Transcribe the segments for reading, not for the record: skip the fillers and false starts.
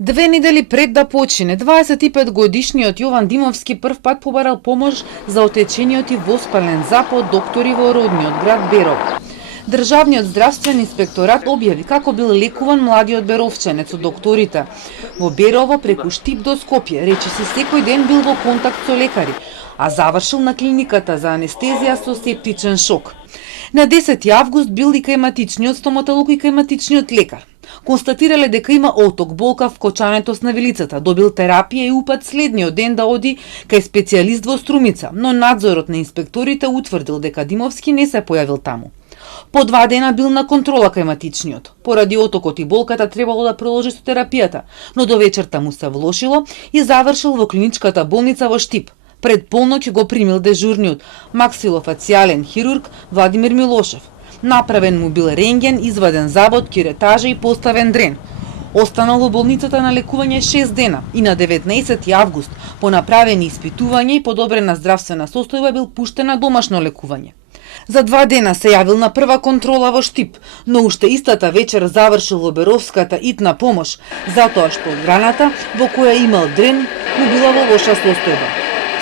2 недели пред да почине, 25-годишниот Јован Димовски прв пат побарал помош за отечениот и воспален зап од доктори во родниот град Берово. Државниот здравствен инспекторат објави како бил лекуван младиот беровчанец од докторите во Берово преку Штип до Скопје. Речиси секој ден бил во контакт со лекари, а завршил на клиниката за анестезија со септичен шок. На 10 август бил и кај стоматолог и кај лекар. Констатирале дека има оток, болка в кочането с навилицата, добил терапија и упат следниот ден да оди кај специјалист во Струмица, но надзорот на инспекторите утврдил дека Димовски не се појавил таму. По 2 дена бил на контрола кај матичниот. Поради отокот и болката требало да продолжи со терапијата, но до вечерта му се влошило и завршил во клиничката болница во Штип. Пред полноќ го примил дежурниот максилофацијален хирург Владимир Милошев. Направен му бил рентген, изваден забот, киретажа и поставен дрен. Останал во болницата на лекување 6 дена и на 19 август по направени испитувања и подобрена здравствена состојба бил пуштен на домашно лекување. За 2 дена се јавил на прва контрола во Штип, но уште истата вечер завршил во Беровската итна помош, затоа што раната во која имал дрен му била во лоша состојба.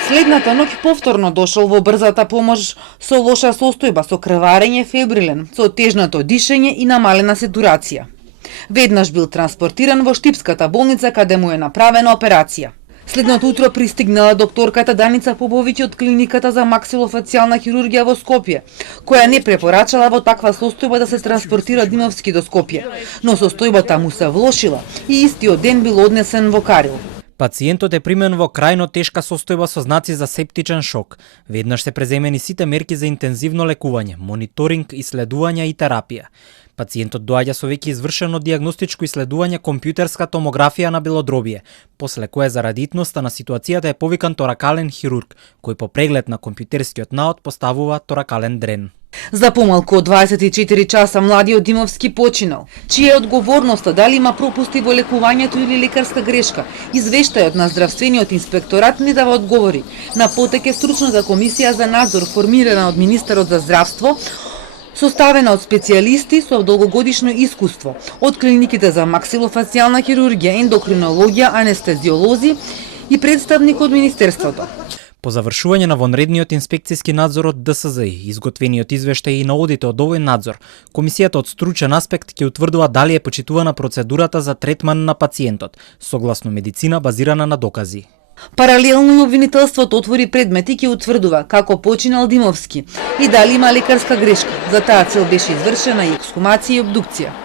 Следната ноќ повторно дошол во брзата помош со лоша состојба, со крварење фебрилен, со тежното дишење и намалена сатурација. Веднаш бил транспортиран во Штипската болница каде му е направена операција. Следното утро пристигнала докторката Даница Побовиќ од клиниката за максилофацијална хирургија во Скопје, која не препорачала во таква состојба да се транспортира Димовски до Скопје, но состојбата му се влошила и истиот ден бил однесен во Карил. Пациентот е примен во крајно тешка состојба со знаци за септичен шок. Веднаш се преземени сите мерки за интензивно лекување, мониторинг, исследувања и терапија. Пациентот доаѓа со веќе извршено дијагностичко исследување компјутерска томографија на белодробие, после кое заради итноста на ситуацијата е повикан торакален хирург, кој по преглед на компјутерскиот наод поставува торакален дрен. За помалку од 24 часа младиот Димовски починал. Чија е одговорноста, дали има пропусти во лекувањето или лекарска грешка? Извештајот на здравствениот инспекторат не дава одговори. На потек е стручната комисија за надзор формирана од министерот за здравство, составена од специјалисти со долгогодишно искуство, од клиниките за максилофацијална хирургија, ендокринологија, анестезиолози и представник од министерството. По завршување на вонредниот инспекцијски надзор од ДСЗ, изготвениот извештај и на одите од овој надзор, комисијата од стручен аспект ќе утврдува дали е почитувана процедурата за третман на пациентот, согласно медицина базирана на докази. Паралелно обвинителството отвори предмети и ќе утврдува како починал Димовски и дали има лекарска грешка. За таа цел беше извршена и ексхумација и обдукција.